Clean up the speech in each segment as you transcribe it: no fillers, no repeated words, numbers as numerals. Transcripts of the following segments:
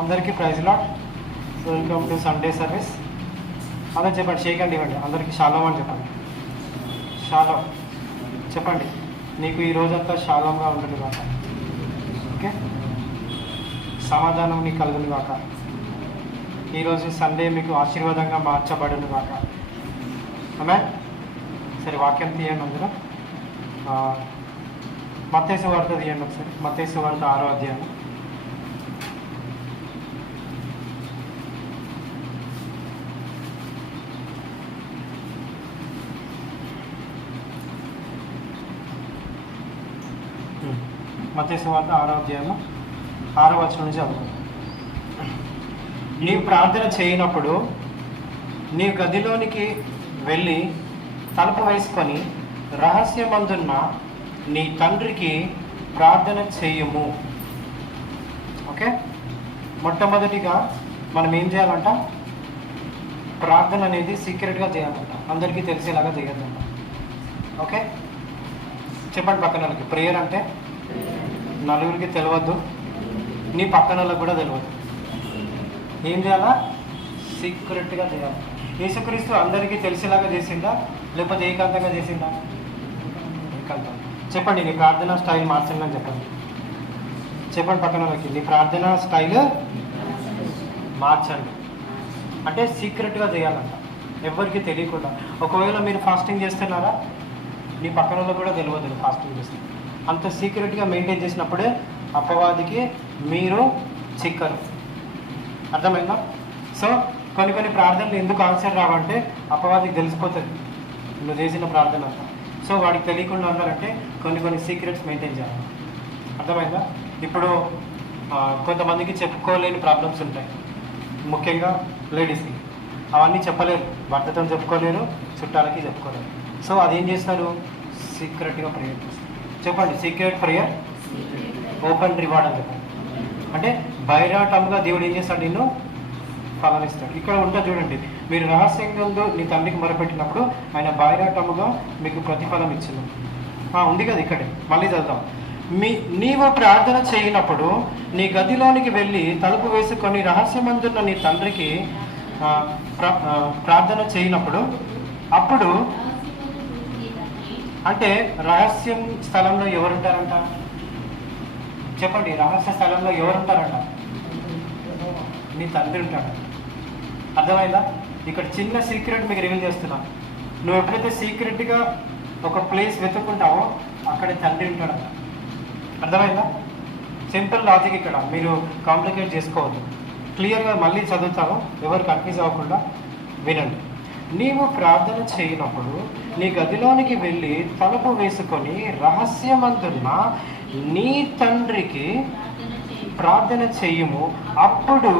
అందరికీ praise Lord. So welcome to Sunday service. అందరు చెప్పండి, షేక్ అండ్ ఇవ్వండి. అందరికీ షాలోమ్ అని చెప్పండి. షాలోమ్ చెప్పండి. నీకు ఈ రోజంతా షాలోమ్గా ఉంటుంది కాక. ఓకే, సమాధానం నీకు కలుగును కాక. ఈరోజు సండే మీకు ఆశీర్వాదంగా మార్చబడును కాక. ఆమేన్. సరే, వాక్యం తీయండి అందరూ. మత్తయి సువార్త తీయండి ఒకసారి. మత్తయి సువార్త 6వ అధ్యాయం. మత్తయి సువార్త 6వ అధ్యాయం 6వ వచనం నుంచి చదువు. నీవు ప్రార్థన చేయనప్పుడు నీ గదిలోనికి వెళ్ళి తలుపు వేసుకొని రహస్యమందున్న నీ తండ్రికి ప్రార్థన చేయుము. ఓకే, మొట్టమొదటిగా మనం ఏం చేయాలంట? ప్రార్థన అనేది సీక్రెట్గా చేయాలంట, అందరికీ తెలిసేలాగా చేయొద్దంట. ఓకే, చెప్పండి పక్కన వాళ్ళకి. ప్రేయర్ అంటే నలుగురికి తెలియద్దు, నీ పక్కన వాళ్ళకి కూడా తెలియదు. ఏం చేయాలా? సీక్రెట్గా చేయాలి. యేసుక్రీస్తు అందరికీ తెలిసేలాగా చేసిందా, లేకపోతే ఏకాంతంగా చేసిందా? ఏకాంతం. చెప్పండి, నీ ప్రార్థన స్టైల్ మార్చండి అని చెప్పండి. చెప్పండి పక్కన వాళ్ళకి, నీ ప్రార్థన స్టైల్ మార్చండి. అంటే సీక్రెట్గా చేయాలంట, ఎవరికి తెలియకుండా. ఒకవేళ మీరు ఫాస్టింగ్ చేస్తున్నారా, నీ పక్కన వాళ్ళకి కూడా తెలియదు ఫాస్టింగ్ చేస్తే. అంత సీక్రెట్గా మెయింటైన్ చేసినప్పుడే అపవాదికి మీరు చిక్కరు. అర్థమైందా? సో కొన్ని ప్రార్థనలు ఎందుకు ఆన్సర్ రావంటే అపవాదికి తెలిసిపోతుంది నువ్వు చేసిన ప్రార్థన అంతా. సో వాడికి తెలియకుండా ఉండాలంటే కొన్ని సీక్రెట్స్ మెయింటైన్ చేయాలి. అర్థమైందా? ఇప్పుడు కొంతమందికి చెప్పుకోలేని ప్రాబ్లమ్స్ ఉంటాయి, ముఖ్యంగా లేడీస్కి. అవన్నీ చెప్పలేరు, భర్తతో చెప్పుకోలేరు, చుట్టాలకి చెప్పుకోలేరు. సో అదేం చేస్తారు? సీక్రెట్గా ప్రేయర్ చేస్తారు. చెప్పండి, సీక్రెట్ ప్రేయర్ ఓపెన్ రివార్డ్ అని చెప్పండి. అంటే బైరాటంగా దేవుడు ఏం చేస్తాడు? నిన్ను ఫలనిస్తాడు. ఇక్కడ ఉంటా చూడండి, మీరు రహస్యంగా నీ తండ్రికి మొరపెట్టినప్పుడు ఆయన బైరాటముగా మీకు ప్రతిఫలం ఇచ్చింది. ఉంది కదా ఇక్కడే, మళ్ళీ చదువుతాం. నీవు ప్రార్థన చేయనప్పుడు నీ గదిలోనికి వెళ్ళి తలుపు వేసుకొని రహస్యమందున్న నీ తండ్రికి ప్రార్థన చేయనప్పుడు, అప్పుడు అంటే రహస్యం స్థలంలో ఎవరుంటారంట? చెప్పండి, రహస్య స్థలంలో ఎవరుంటారంట? నీ తండ్రి ఉంటాడు. అర్థమైందా? ఇక్కడ చిన్న సీక్రెట్ మీకు రివీల్ చేస్తున్నాను. నువ్వు ఎప్పుడైతే సీక్రెట్గా ఒక ప్లేస్ వెతుక్కుంటావో అక్కడ తండ్రి ఉంటాడంట. అర్థమైందా? Simple logic. ఇక్కడ మీరు కాంప్లికేట్ చేసుకోవద్దు. క్లియర్గా మళ్ళీ చదువుతాను, ఎవరు కన్ఫ్యూజ్ అవ్వకుండా వినండి. నీవు ప్రార్థన చేయనప్పుడు నీ గదిలోనికి వెళ్ళి తలుపు వేసుకొని రహస్యమందున్న నీ తండ్రికి ప్రార్థన చెయ్యము, అప్పుడు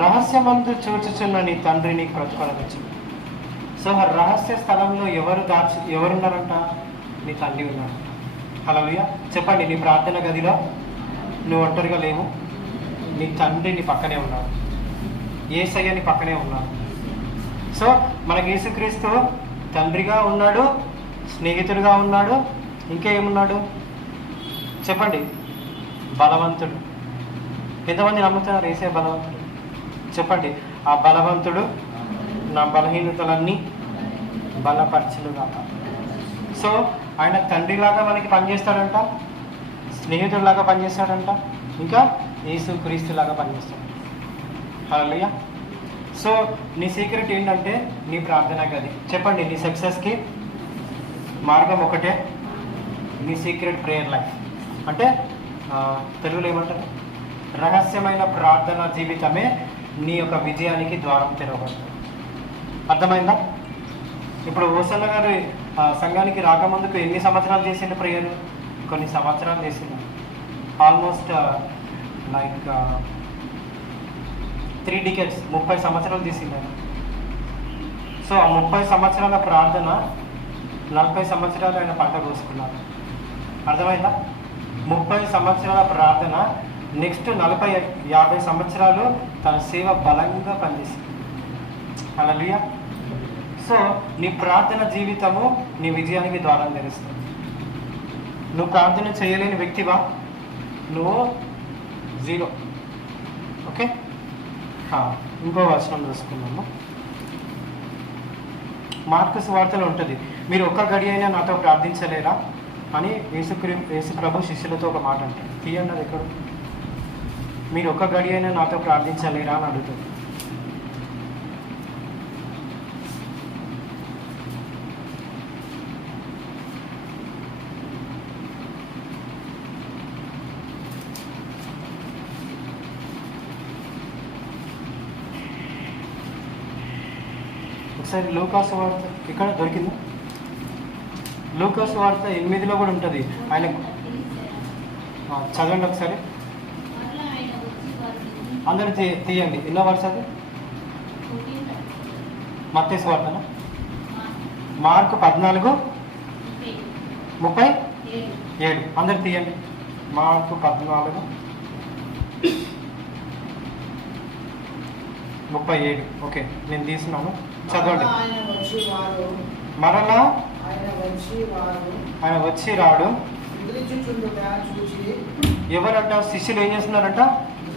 రహస్యమందు చూచుచున్న నీ తండ్రి నీకు ప్రతిఫలం ఇచ్చింది. సో రహస్య స్థలంలో ఎవరున్నారంట? నీ తండ్రి ఉన్నాడు. హల్లెలూయా. చెప్పండి, నీ ప్రార్థన గదిలో నువ్వు ఒంటరిగా లేవు, నీ తండ్రి నీ పక్కనే ఉన్నాడు, యేసయ్య నీ పక్కనే ఉన్నాడు. సో మనకి యేసుక్రీస్తు తండ్రిగా ఉన్నాడు, స్నేహితుడిగా ఉన్నాడు, ఇంకా ఏమున్నాడు చెప్పండి? బలవంతుడు. ఎంతమంది నమ్ముతున్నారు యేసయ్య బలవంతుడు? చెప్పండి, ఆ బలవంతుడు నా బలహీనతలన్నీ బలపరచునుగాక. సో ఆయన తండ్రిలాగా మనకి పనిచేస్తాడంట, స్నేహితుడిలాగా పనిచేస్తాడంట, ఇంకా యేసుక్రీస్తులాగా పనిచేస్తాడు. హల్లెలూయా. సో నీ సీక్రెట్ ఏంటంటే నీ ప్రార్థన గది. చెప్పండి, నీ సక్సెస్కి మార్గం ఒకటే, నీ సీక్రెట్ ప్రేయర్ లైఫ్. అంటే తెలుగులో ఏమంటారు? రహస్యమైన ప్రార్థన జీవితమే నీ యొక్క విజయానికి ద్వారం తెరవబడుతుంది. అర్థమైందా? ఇప్పుడు ఓసన్న గారు సంఘానికి రాకముందుకు ఎన్ని సంవత్సరాలు చేసిండు ప్రేయర్? కొన్ని సంవత్సరాలు చేసిండు, ఆల్మోస్ట్ లైక్ 3 decades, 30 సంవత్సరాలు చేసిండారు. సో ఆ 30 సంవత్సరాల ప్రార్థన 40 సంవత్సరాలు ఆయన పంట కోసుకున్నారు. అర్థమైందా? 30 సంవత్సరాల ప్రార్థన నెక్స్ట్ 40-50 సంవత్సరాలు తన సేవ బలంగా పనిచేసింది. హల్లెలూయా. సో నీ ప్రార్థన జీవితము నీ విజయానికి ద్వారం తెరుస్తుంది. నువ్వు ప్రార్థన చేయలేని వ్యక్తివా? నువ్వు జీరో. ఓకే, ఇంకో వచనం చూసుకున్నాము. మార్కు సువార్తలో ఉంటుంది, మీరు ఒక్క గడి అయినా నాతో ప్రార్థించలేరా అని యేసు ప్రభు శిష్యులతో ఒక మాట అంటారు. తీయండి అది ఎక్కడ. మీరు ఒక్క గడి అయినా నాతో ప్రార్థించలేరా అని అడుగుతుంది. ఒకసారి లూకాసు వార్త ఇక్కడ దొరికిందా? లూకాసు వార్త 8లో కూడా ఉంటుంది. ఆయన చదవండి ఒకసారి అందరూ తీయండి. ఎన్నో వర్ష అది? మత్తయి వార్తనా? మార్కు 14:37 అందరు తీయండి. మార్కు 14:37. ఓకే, నేను తీసుకున్నాను, చదవండి. మరలా ఆయన వచ్చి రాడు. ఎవరంట? శిష్యులు ఏం చేస్తున్నారంట?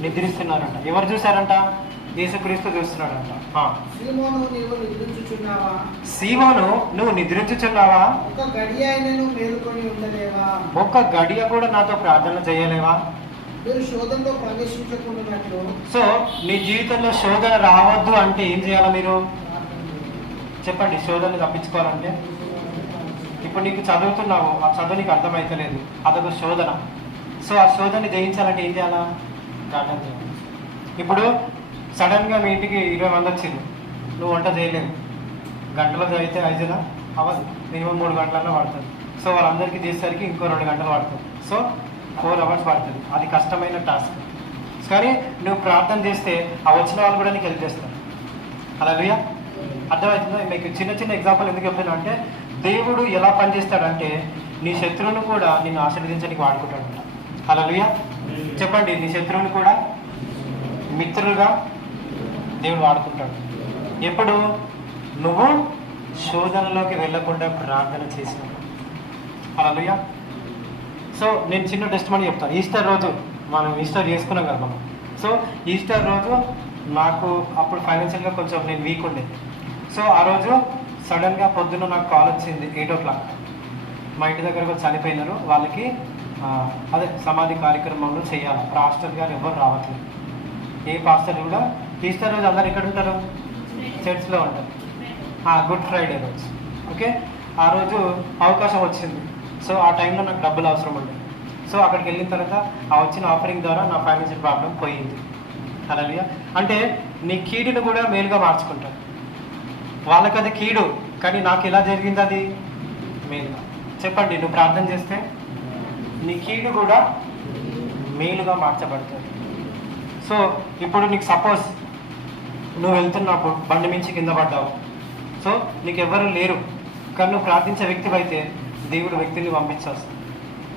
నిద్రిస్తున్నారంట. ఎవరు చూశారంట? యేసుక్రీస్తు చూస్తున్నాడంట. సీమోను, నువ్వు నిద్రించుచున్నావా? ఒక్క గడియ కూడా నాతో ప్రార్థన చేయలేవా? సో నీ జీవితంలో శోధన రావద్దు అంటే ఏం చేయాలి మీరు? చెప్పండి. శోధన తప్పించుకోవాలంటే ఇప్పుడు నీకు చదువుతున్నావు, ఆ చదువు నీకు అర్థమవుతలేదు, అదొక శోధన. సో ఆ శోధనని జయించాలంటే ఏం చేయాలా? ప్రార్థన చేయాలి. ఇప్పుడు సడన్గా మీ ఇంటికి 20 మంది వచ్చింది, నువ్వు వంట చేయలేవు. గంటలో చదివితే అయితేనా? అవ్వదు. మినిమం 3 గంటలలో పడుతుంది. సో వాళ్ళందరికీ చేసేసరికి ఇంకో 2 గంటలు పడుతుంది. సో 4 hours పడుతుంది. అది కష్టమైన టాస్క్. కానీ నువ్వు ప్రార్థన చేస్తే ఆ వచ్చిన వాళ్ళు కూడా నీకు హెల్ప్ చేస్తారు. హల్లెలూయా. అర్థమవుతుందా? మీకు చిన్న చిన్న ఎగ్జాంపుల్ ఎందుకు చెప్తున్నా అంటే, దేవుడు ఎలా పనిచేస్తాడంటే నీ శత్రువును కూడా నిన్ను ఆశీర్వదించడానికి వాడుకుంటాడంట. హల్లెలూయా. చెప్పండి. నీ శత్రువుని కూడా మిత్రులుగా దేవుడు వాడుకుంటాడు. ఎప్పుడు? నువ్వు శోధనలోకి వెళ్ళకుండా ప్రార్థన చేసినప్పుడు. హల్లెలూయా. సో నేను చిన్న టెస్ట్ మనీ చెప్తాను. ఈస్టర్ రోజు మనం ఈస్టర్ చేసుకున్నాం కదా మనం. సో ఈస్టర్ రోజు నాకు అప్పుడు ఫైనాన్షియల్గా కొంచెం నేను వీక్ ఉండేది. సో ఆ రోజు సడన్గా పొద్దున్న నాకు కాల్ వచ్చింది 8 o'clock. మా ఇంటి దగ్గర కూడా చనిపోయినారు, వాళ్ళకి అదే సమాధి కార్యక్రమంలో చేయాలి. పాస్టర్ గారు ఎవరు రావట్లేదు. ఏ పాస్టర్ కూడా. ఈస్టర్ రోజు అందరు ఎక్కడ ఉంటారు? చర్చ్లో ఉంటారు. గుడ్ ఫ్రైడే రోజు. ఓకే, ఆ రోజు అవకాశం వచ్చింది. సో ఆ టైంలో నాకు డబ్బులు అవసరం ఉండేది. సో అక్కడికి వెళ్ళిన తర్వాత ఆ వచ్చిన ఆఫరింగ్ ద్వారా నా ఫైనాన్షియల్ ప్రాబ్లం పోయింది. హల్లెలూయా. అంటే నీ కీడును కూడా మేలుగా మార్చుకుంటారు. వాళ్ళకి అది కీడు, కానీ నాకు ఎలా జరిగింది అది మేలుగా. చెప్పండి. నువ్వు ప్రార్థన చేస్తే నీ కీడు కూడా మేలుగా మార్చబడుతుంది. సో ఇప్పుడు నీకు సపోజ్ నువ్వు వెళ్తున్నప్పుడు బండి మించి కింద పడ్డావు. సో నీకు ఎవరు లేరు, కానీ నువ్వు ప్రార్థించే వ్యక్తి అయితే దేవుడు వ్యక్తిని పంపించేస్తారు.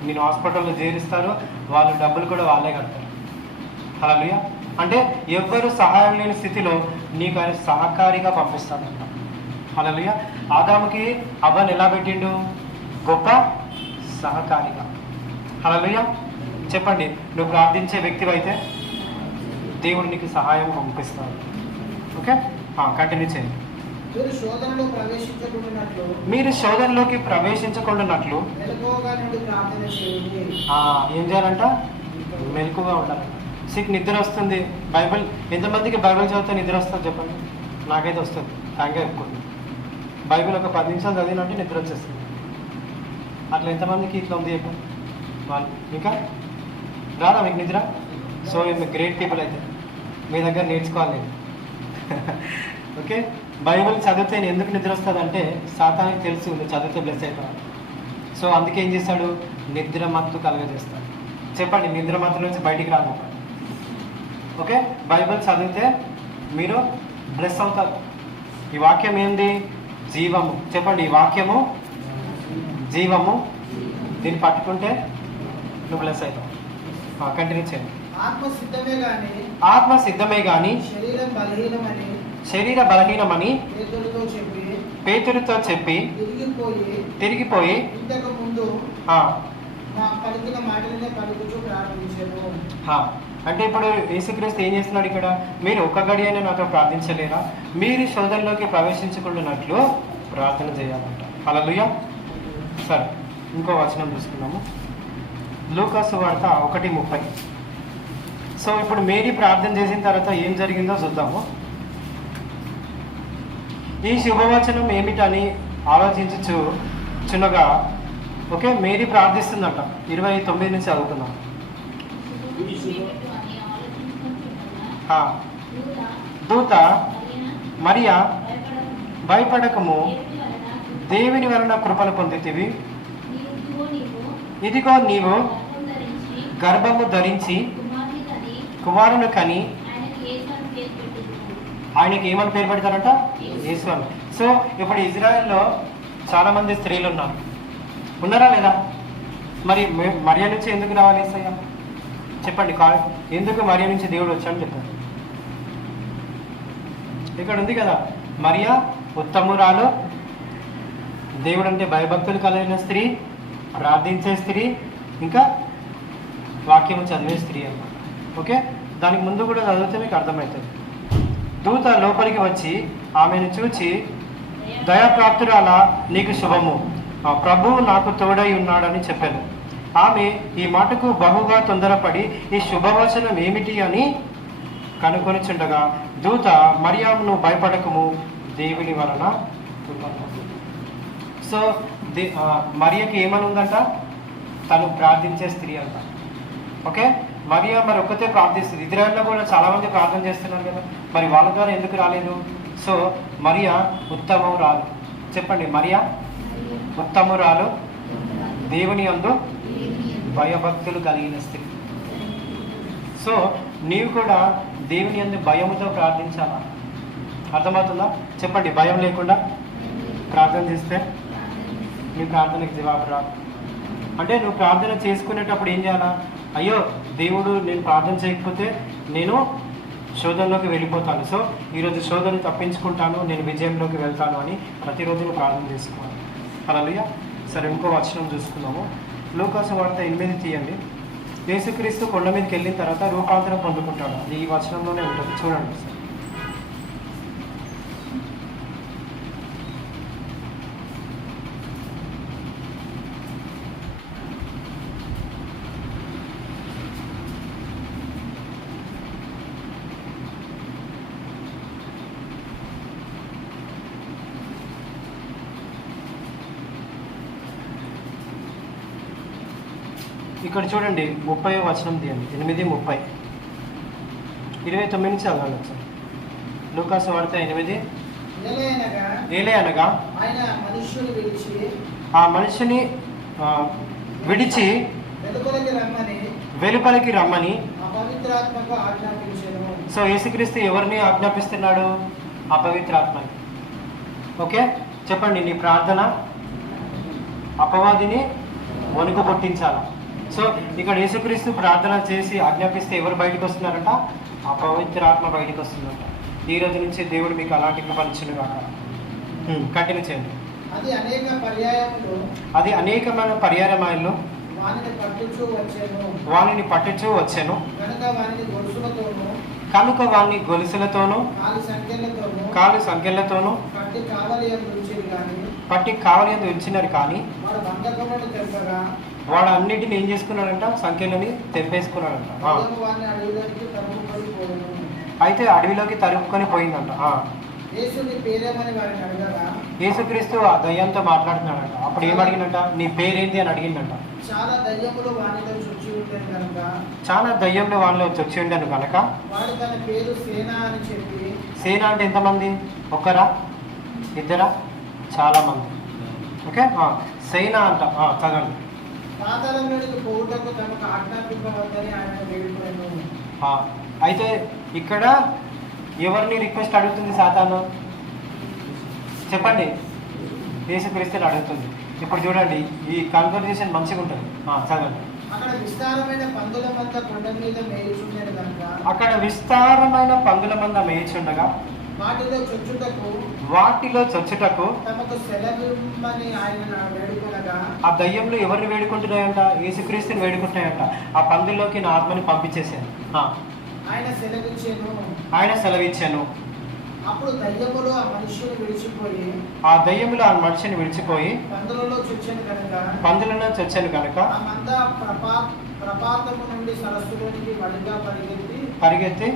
నేను హాస్పిటల్లో చేరుస్తారు, వాళ్ళు డబ్బులు కూడా వాళ్ళే కడతారు. హల్లెలూయా. అంటే ఎవ్వరు సహాయం లేని స్థితిలో నీకు ఆయన సహకారిగా పంపిస్తాడంట. హల్లెలూయా. ఆదాముకి అవ్వను ఎలా పెట్టిండు? గొప్ప సహకారిగా. హల్లెలూయా. చెప్పండి. నువ్వు ప్రార్థించే వ్యక్తి అయితే దేవుడు నీకు సహాయం పంపిస్తాడు. ఓకే, కంటిన్యూ చేయండి. మీరు శోధనలోకి ప్రవేశించకుండానట్లు ఏం చేయాలంట? మెలకుగా ఉండాలంట. నిద్ర వస్తుంది. బైబిల్ ఎంతమందికి బైబిల్ చదివితే నిద్ర వస్తుంది చెప్పండి? నాకైతే వస్తుంది. థ్యాంక్గా చెప్పుకోండి. బైబిల్ ఒక 10 నిమిషాలు చదివినంటే నిద్ర వచ్చేస్తుంది. అట్లా ఎంతమందికి ఇట్లా ఉంది చెప్పండి? వాళ్ళు ఇంకా రాదా మీకు నిద్ర? సో మీరు గ్రేట్ పీపుల్ అయితే మీ దగ్గర నేర్చుకోవాలి నేను. ఓకే, బైబిల్ చదివితే ఎందుకు నిద్ర వస్తుంది అంటే సాతానికి తెలుసు నువ్వు చదివితే బ్లెస్ అవుతావు. సో అందుకే ఏం చేస్తాడు? నిద్ర మత్తు కలగజేస్తాడు. చెప్పండి. నిద్ర మత్తు నుంచి బయటికి రాదు. ఓకే, బైబిల్ చదివితే మీరు బ్లెస్ అవుతారు. ఈ వాక్యం ఏంది? జీవము. చెప్పండి. ఈ వాక్యము జీవము. దీన్ని పట్టుకుంటే నువ్వు బ్లెస్ అవుతావు. కంటిన్యూ చేయండి. ఆత్మ సిద్ధమే కానీ శరీర బలహీనమని పేతురుతో చెప్పి తిరిగిపోయి అంటే ఇప్పుడు యేసుక్రీస్తు ఏం చేస్తున్నాడు ఇక్కడ? మీరు ఒక్క గడి అయినా నాతో ప్రార్థించలేరా? మీరు శోధనలోకి ప్రవేశించుకున్నట్లు ప్రార్థన చేయాలంట. హల్లెలూయా. సరే, ఇంకో వచనం చూసుకున్నాము. లూకా సువార్త 1:30. సో ఇప్పుడు మేరీ ప్రార్థన చేసిన తర్వాత ఏం జరిగిందో చూద్దాము. ఈ శుభవచనం ఏమిటని ఆలోచించుచునగా, ఓకే, మేరీ ప్రార్థిస్తుందంట. 29 నుంచి చదువుకుందాం. దూత మరియా, భయపడకము, దేవుని వలన కృపను పొందితివి. ఇదిగో నీవు గర్భము ధరించి కుమారుని కని, ఆయనకి ఏమని పేరు పెడతారంట? యేసు అని. సో ఇప్పుడు ఇజ్రాయెల్లో చాలా మంది స్త్రీలు ఉన్నారా లేదా? మరి మరియ నుంచి ఎందుకు రావాలి యేసయ్య? చెప్పండి, ఎందుకు మరియ నుంచి దేవుడు వచ్చాడని చెప్పారు? ఇక్కడ ఉంది కదా, మరియా ఉత్తమురాలు, దేవుడు అంటే భయభక్తులు కలిగిన స్త్రీ, ప్రార్థించే స్త్రీ, ఇంకా వాక్యం చదివే స్త్రీ అన్నమాట. ఓకే, దానికి ముందు కూడా చదివితే మీకు అర్థమవుతుంది. దూత లోపలికి వచ్చి ఆమెను చూచి, దయాప్రాప్తురాల, నీకు శుభము, ప్రభువు నాకు తోడై ఉన్నాడని చెప్పాను. ఆమె ఈ మాటకు బహుగా తొందరపడి ఈ శుభవచనం ఏమిటి అని కనుకొనిచుండగా, దూత మరియామును, భయపడకము, దేవుని వలన. సో మరియకి ఏమని ఉందంట? తను ప్రార్థించే స్త్రీ అంట. ఓకే, మరియా మరి ఒక్కతే ప్రార్థిస్తుంది. ఇజ్రాయెల్లో కూడా చాలా మంది ప్రార్థన చేస్తున్నారు కదా, మరి వాళ్ళ ద్వారా ఎందుకు రాలేదు? సో మరియా ఉత్తమురాలు. చెప్పండి, మరియా ఉత్తమురాలు, దేవుని యందు భయభక్తులు కలిగిన స్త్రీ. సో నీవు కూడా దేవుని యందు భయముతో ప్రార్థించాలా? అర్థమవుతుందా? చెప్పండి, భయం లేకుండా ప్రార్థన చేస్తే నీ ప్రార్థనకి జవాబు రాదు. అంటే నువ్వు ప్రార్థన చేసుకునేటప్పుడు ఏం చేయాలా? అయ్యో దేవుడు, నేను ప్రార్థన చేయకపోతే నేను శోధనలోకి వెళ్ళిపోతాను, సో ఈరోజు శోధన తప్పించుకుంటాను, నేను విజయంలోకి వెళ్తాను అని ప్రతిరోజు నువ్వు ప్రార్థన చేసుకోవాలి. హల్లెలూయా. సరే, ఇంకో వచనం చూసుకున్నాము. లూకా సువార్త 8 తీయండి. యేసుక్రీస్తు కొండ మీదకి వెళ్ళిన తర్వాత రూపాంతరం పొందుకుంటాడు. అది ఈ వచనంలోనే ఉంటుంది, చూడండి. ఇక్కడ చూడండి, 30వ వచనం తీయండి. 8:30, 29 నుంచి చదవాలి ఒకసారి. లూకా సువార్త 8. ఏలే అనగా ఆ మనిషిని విడిచి వెలుపలికి రమ్మని. సో యేసుక్రీస్తు ఎవరిని ఆజ్ఞాపిస్తున్నాడు? అపవిత్రాత్మని. ఓకే, చెప్పండి, నీ ప్రార్థన అపవాదిని వణుకు పుట్టించాలి. సో ఇక్కడ యేసుక్రీస్తు ప్రార్థన చేసి ఆజ్ఞాపిస్తే ఎవరు బయటకు వస్తున్నారంట? అపవిత్రాత్మ బయటకు వస్తుందంట. ఈ రోజు నుంచి దేవుడు మీకు అలాంటి కృపనిచ్చును కాక. కంటిన్యూ చేయండి. అది అనేకమైన పర్యాయమాయల్లో వానిని పట్టుచూ వచ్చాను, కనుక వాని గొలుసులతోనూ కాలు సంఖ్యలతోనూ పట్టి కావలి అందు ఉంచినారు. కానీ వాడు అన్నిటిని ఏం చేసుకున్నాడంట? సంఖ్యలని తెంపేసుకున్నాడంట. అయితే అడవిలోకి తరుపుకొని పోయిందంట. యేసుక్రీస్తు ఆ దయ్యంతో మాట్లాడుతున్నాడంట. అప్పుడు ఏమడిగిందంట? నీ పేరేంటి అని అడిగిందంట. చాలా దయ్యములు వానిలో చొచ్చి ఉండను కనుక సేన అంటే ఎంతమంది? ఒకరా, ఇద్దరా? చాలా మంది. ఓకే, సేన అంట. చదవండి. అయితే ఇక్కడ ఎవరిని రిక్వెస్ట్ అడుగుతుంది సాతాను? చెప్పండి, యేసుక్రీస్తుని అడుగుతుంది. ఇప్పుడు చూడండి, ఈ కన్వర్జేషన్ మంచిగా ఉంటుంది. చదవండి. అక్కడ విస్తారమైన పందుల మంద మేయుచుండగా వాటిలో చొచ్చుటకు తమకు సెలవిమ్మని ఆయన వేడుకొనగా, ఆ దయ్యంలో ఎవరిని వేడుకుంటున్నాయంట? యేసుక్రీస్తుని వేడుకుంటున్నాయంట. ఆ పందుల్లోకి నా ఆత్మని పంపించేశాను. ఆయన సెలవిచ్చాను. అప్పుడు దయ్యములు ఆ మనుషుని విడిచిపోయి, ఆ దయ్యములు ఆ మనిషిని విడిచిపోయి పందులలో చొచ్చాను కనుక ఆ మంద ప్రపాతము నుండి సరస్సులోనికి వడిగా పరిగెత్తి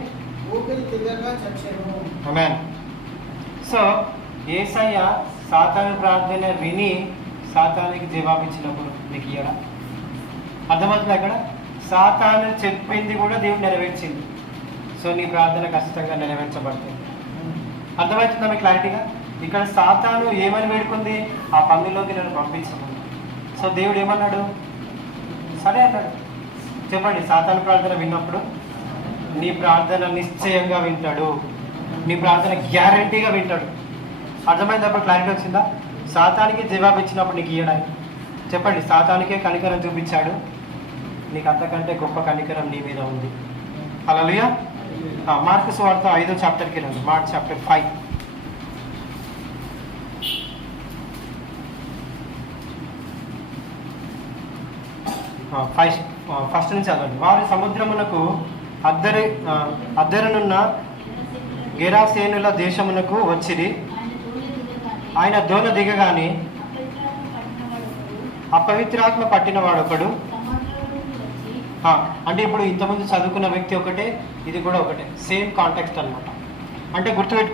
ఊపిరి తిరగగా చచ్చెను. ఆమేన్. సో యేసయ్య సాతాను ప్రార్థన విని సాతానికి జవాబిచ్చినప్పుడు నీకు ఇయ్యడా? అర్థమవుతుంది? అక్కడ సాతాను చెప్పింది కూడా దేవుడు నెరవేర్చింది. సో నీ ప్రార్థన ఖచ్చితంగా నెరవేర్చబడుతుంది. అర్థమవుతుందా మీకు క్లారిటీగా? ఇక్కడ సాతాను ఏమని వేడుకుంది? ఆ పందులోకి నన్ను పంపించమని. సో దేవుడు ఏమన్నాడు? సరే అన్నాడు. చెప్పండి, సాతాను ప్రార్థన విన్నప్పుడు నీ ప్రార్థన నిశ్చయంగా వింటాడు. నీ ప్రార్థన గ్యారంటీగా వింటాడు. అర్థమైనప్పుడు క్లారిటీ వచ్చిందా? సాతానికి జవాబు ఇచ్చినప్పుడు నీకు ఇయ్యడానికి. చెప్పండి, సాతానికే కనికరం చూపించాడు, నీకు అంతకంటే గొప్ప కనికరం నీ మీద ఉంది. హల్లెలూయా. మార్కు సువార్త 5వ చాప్టర్కి రండి. Mark chapter 5. ఫస్ట్ నుంచి చదవండి. వారి సముద్రమునకు అద్దరునున్న గెరాసేనుల దేశమునకు వచ్చిరి. ఆయన దోణ దిగగానే అపవిత్రాత్మ పట్టిన వాడొకడు. అంటే ఇప్పుడు ఇంతకుముందు చదువుకున్న వ్యక్తి ఒకటే, ఇది కూడా ఒకటే, సేమ్ కాంటెక్స్ట్ అన్నమాట. అంటే గుర్తుపెట్టుకో.